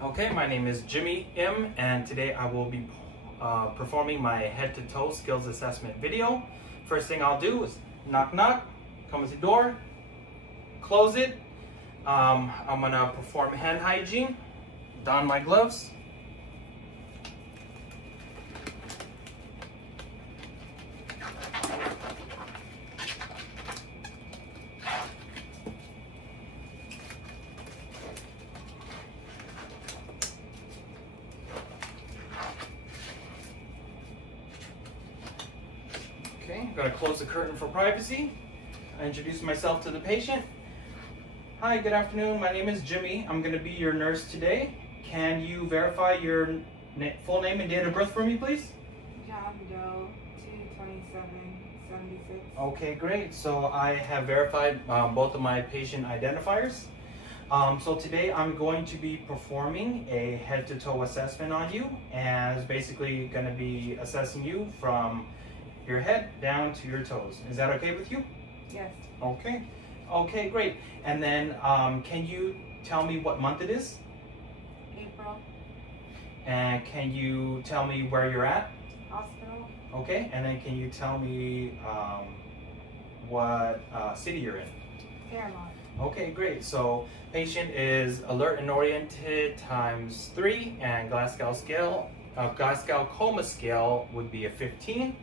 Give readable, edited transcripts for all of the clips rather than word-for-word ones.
Okay, my name is Jimmy M, and today I will be performing my head-to-toe skills assessment video. First thing I'll do is knock knock, come to the door, close it. I'm gonna perform hand hygiene, don my gloves. Okay, I'm going to close the curtain for privacy. I introduce myself to the patient. Hi, good afternoon. My name is Jimmy. I'm going to be your nurse today. Can you verify your full name and date of birth for me, please? John Doe, 2/27/76. Okay, great. So I have verified both of my patient identifiers. So today I'm going to be performing a head-to-toe assessment on you, and it's basically going to be assessing you from your head down to your toes. Is that okay with you? Yes. Okay. Okay, great. And then can you tell me what month it is? April. And can you tell me where you're at? Hospital. Okay. And then can you tell me what city you're in? Fairmont. Okay, great. So patient is alert and oriented times 3, and Glasgow coma scale would be a 15.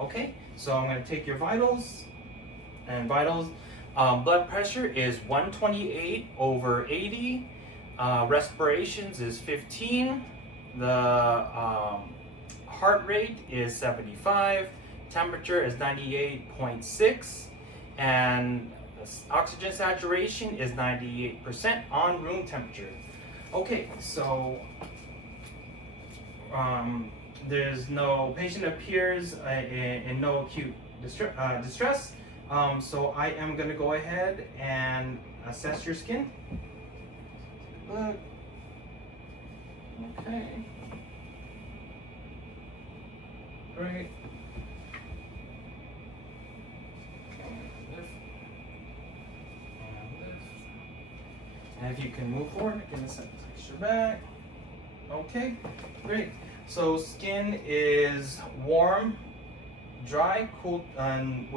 Okay, so I'm going to take your vitals, and blood pressure is 128/80, respirations is 15, the heart rate is 75, temperature is 98.6, and oxygen saturation is 98% on room temperature. Okay, so there's no patient appears in no acute distress. So I am going to go ahead and assess your skin. Look. Okay. Great. And if you can move forward, I can set your back. Okay, great. So skin is warm, dry, cool, and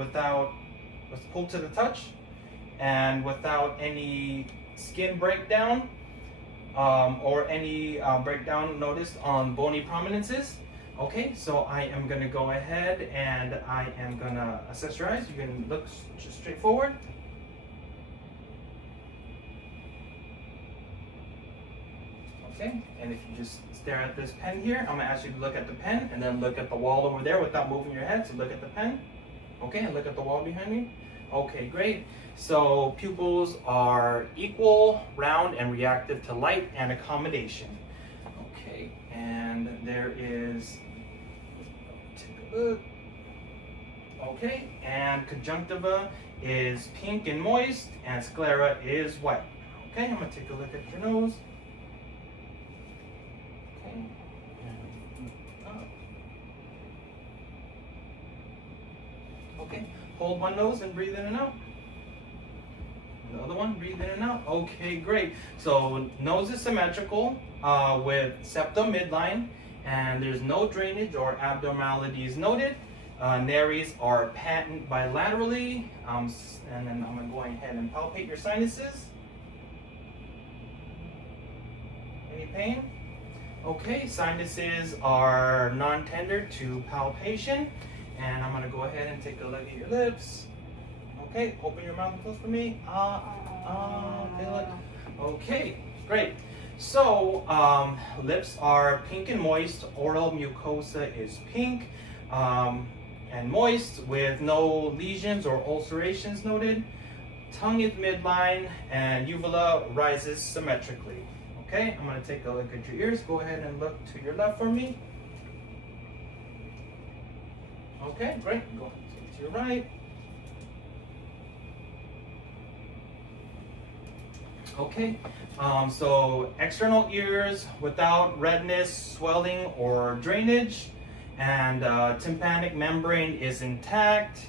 cool to the touch, and without any skin breakdown or any breakdown noticed on bony prominences. Okay, so I am going to go ahead and I am going to assess your eyes. You can look just straight forward. Okay, and if you just stare at this pen here, I'm going to ask you to look at the pen and then look at the wall over there without moving your head. So look at the pen. Okay, and look at the wall behind me. Okay, great. So pupils are equal, round, and reactive to light and accommodation. Okay, and there is, take a look. Okay, and conjunctiva is pink and moist, and sclera is white. Okay, I'm going to take a look at your nose. Okay, hold one nose and breathe in and out. The other one, breathe in and out. Okay, great. So nose is symmetrical with septum midline, and there's no drainage or abnormalities noted. Nares are patent bilaterally, and then I'm going to go ahead and palpate your sinuses. Any pain? Okay, sinuses are non-tender to palpation, and I'm going to go ahead and take a look at your lips. Okay, open your mouth and close for me. Okay, look. Okay, great. So, lips are pink and moist. Oral mucosa is pink and moist with no lesions or ulcerations noted. Tongue is midline, and uvula rises symmetrically. Okay, I'm going to take a look at your ears. Go ahead and look to your left for me. Okay, great. Go to your right. Okay, so external ears without redness, swelling, or drainage, and tympanic membrane is intact.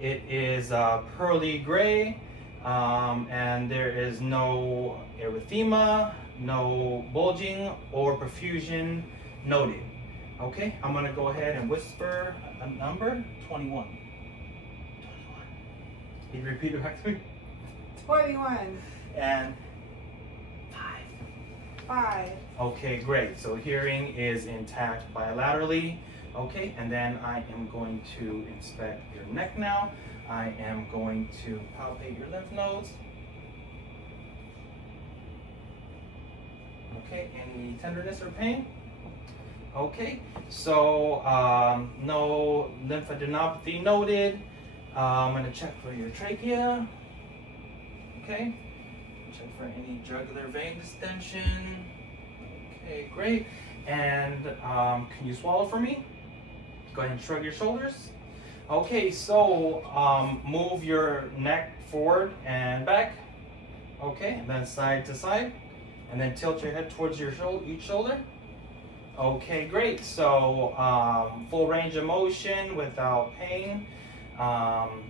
It is pearly gray, and there is no erythema, no bulging or perfusion noted. Okay, I'm gonna go ahead and whisper a number, 21. 21. Can you repeat it back to me? 21. And 5. okay, great. So hearing is intact bilaterally. Okay, and then I am going to inspect your neck now. I am going to palpate your lymph nodes. Okay, any tenderness or pain? Okay, so no lymphadenopathy noted. I'm going to check for your trachea. Okay, check for any jugular vein distension. Okay, great. And can you swallow for me? Go ahead and shrug your shoulders. Okay, so move your neck forward and back. Okay, and then side to side. And then tilt your head towards your each shoulder. Okay, great. So full range of motion without pain.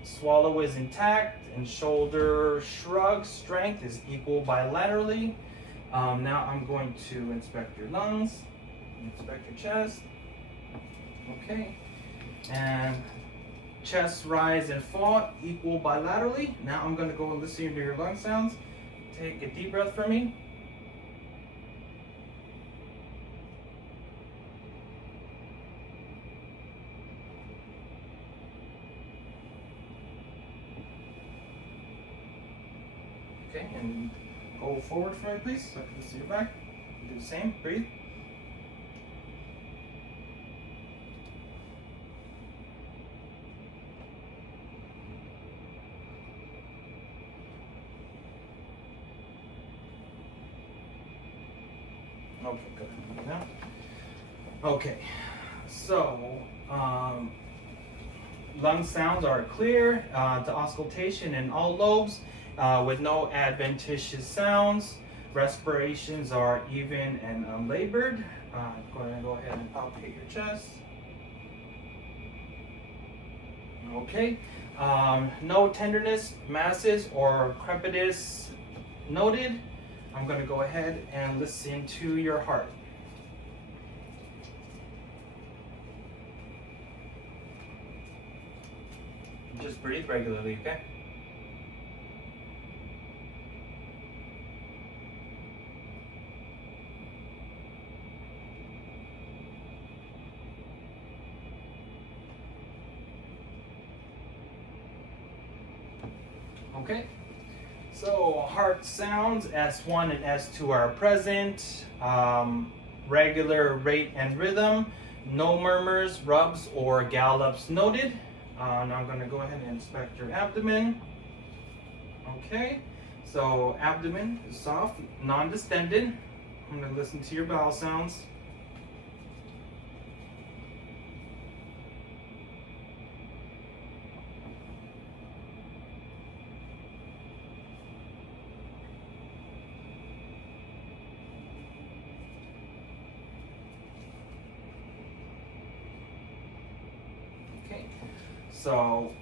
Swallow is intact and shoulder shrug strength is equal bilaterally. Now I'm going to inspect your lungs, inspect your chest. Okay, and chest rise and fall equal bilaterally. Now I'm going to go and listen to your lung sounds. Take a deep breath for me. Okay, and go forward for me, please, so I can see your back. Do the same, breathe. Okay, good. Now, okay, so lung sounds are clear to auscultation in all lobes with no adventitious sounds. Respirations are even and unlabored. Go ahead and palpate your chest. Okay, no tenderness, masses, or crepitus noted. I'm going to go ahead and listen to your heart. Just breathe regularly, okay? Okay. So heart sounds S1 and S2 are present. Regular rate and rhythm. No murmurs, rubs, or gallops noted. Now I'm going to go ahead and inspect your abdomen. Okay. So abdomen is soft, non-distended. I'm going to listen to your bowel sounds. So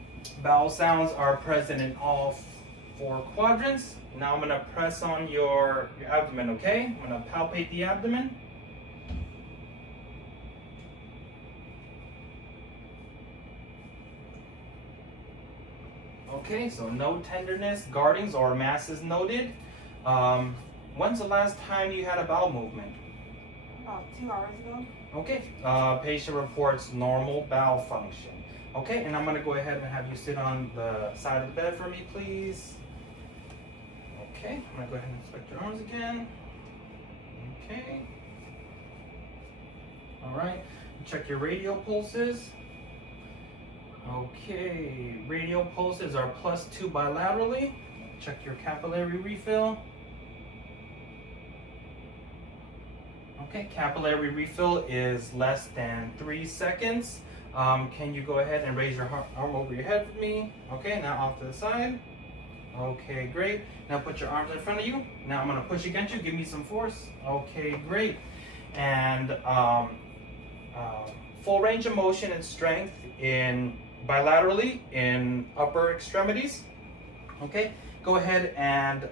bowel sounds are present in all 4 quadrants. Now I'm going to press on your abdomen, okay? I'm going to palpate the abdomen. Okay, so no tenderness, guardings, or masses noted. When's the last time you had a bowel movement? About 2 hours ago. Okay, patient reports normal bowel function. Okay, and I'm going to go ahead and have you sit on the side of the bed for me, please. Okay, I'm going to go ahead and inspect your arms again. Okay. All right, check your radial pulses. Okay, radial pulses are +2 bilaterally. Check your capillary refill. Okay, capillary refill is less than 3 seconds. Can you go ahead and raise your arm over your head with me? Okay, now off to the side. Okay, great. Now put your arms in front of you. Now I'm going to push against you. Give me some force. Okay, great. And full range of motion and strength in bilaterally in upper extremities. Okay, go ahead and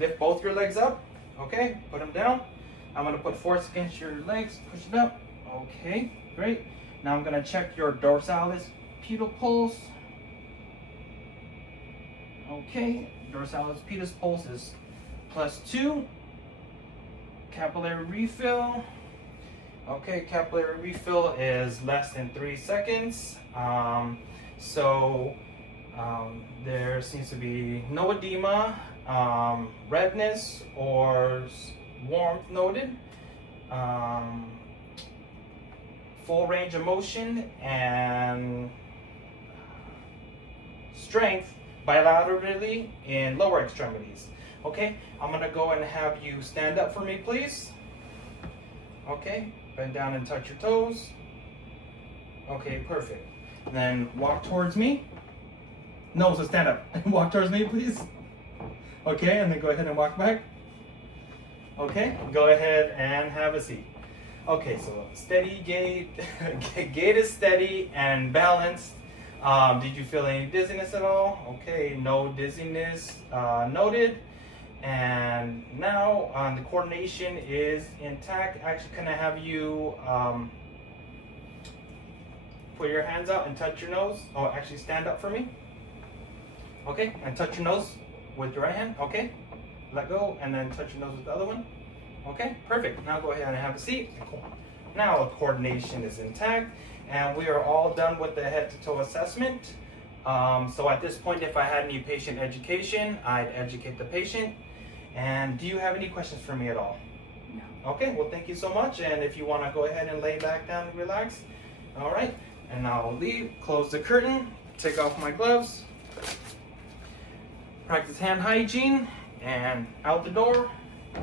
lift both your legs up. Okay, put them down. I'm gonna put force against your legs, push it up. Okay, great. Now I'm gonna check your dorsalis pedal pulse. Okay, dorsalis pedal pulse is +2. Capillary refill. Okay, capillary refill is less than 3 seconds. There seems to be no edema, redness or warmth noted, full range of motion and strength bilaterally in lower extremities. Okay, I'm gonna go and have you stand up for me, please. Okay, bend down and touch your toes. Okay, perfect. Then walk towards me. No, so stand up. Walk towards me, please. Okay, and then go ahead and walk back. Okay, go ahead and have a seat. Okay, so steady gait. Gait is steady and balanced. Did you feel any dizziness at all? Okay, no dizziness noted. And now the coordination is intact. Actually, can I have you put your hands out and touch your nose? Oh, actually stand up for me. Okay, and touch your nose with your right hand. Okay, let go and then touch your nose with the other one. Okay, perfect. Now go ahead and have a seat. Now the coordination is intact and we are all done with the head to toe assessment. So at this point, if I had any patient education, I'd educate the patient. And do you have any questions for me at all? No. Okay, well thank you so much. And if you want to go ahead and lay back down and relax. All right, and I'll leave, close the curtain, take off my gloves, practice hand hygiene, and out the door.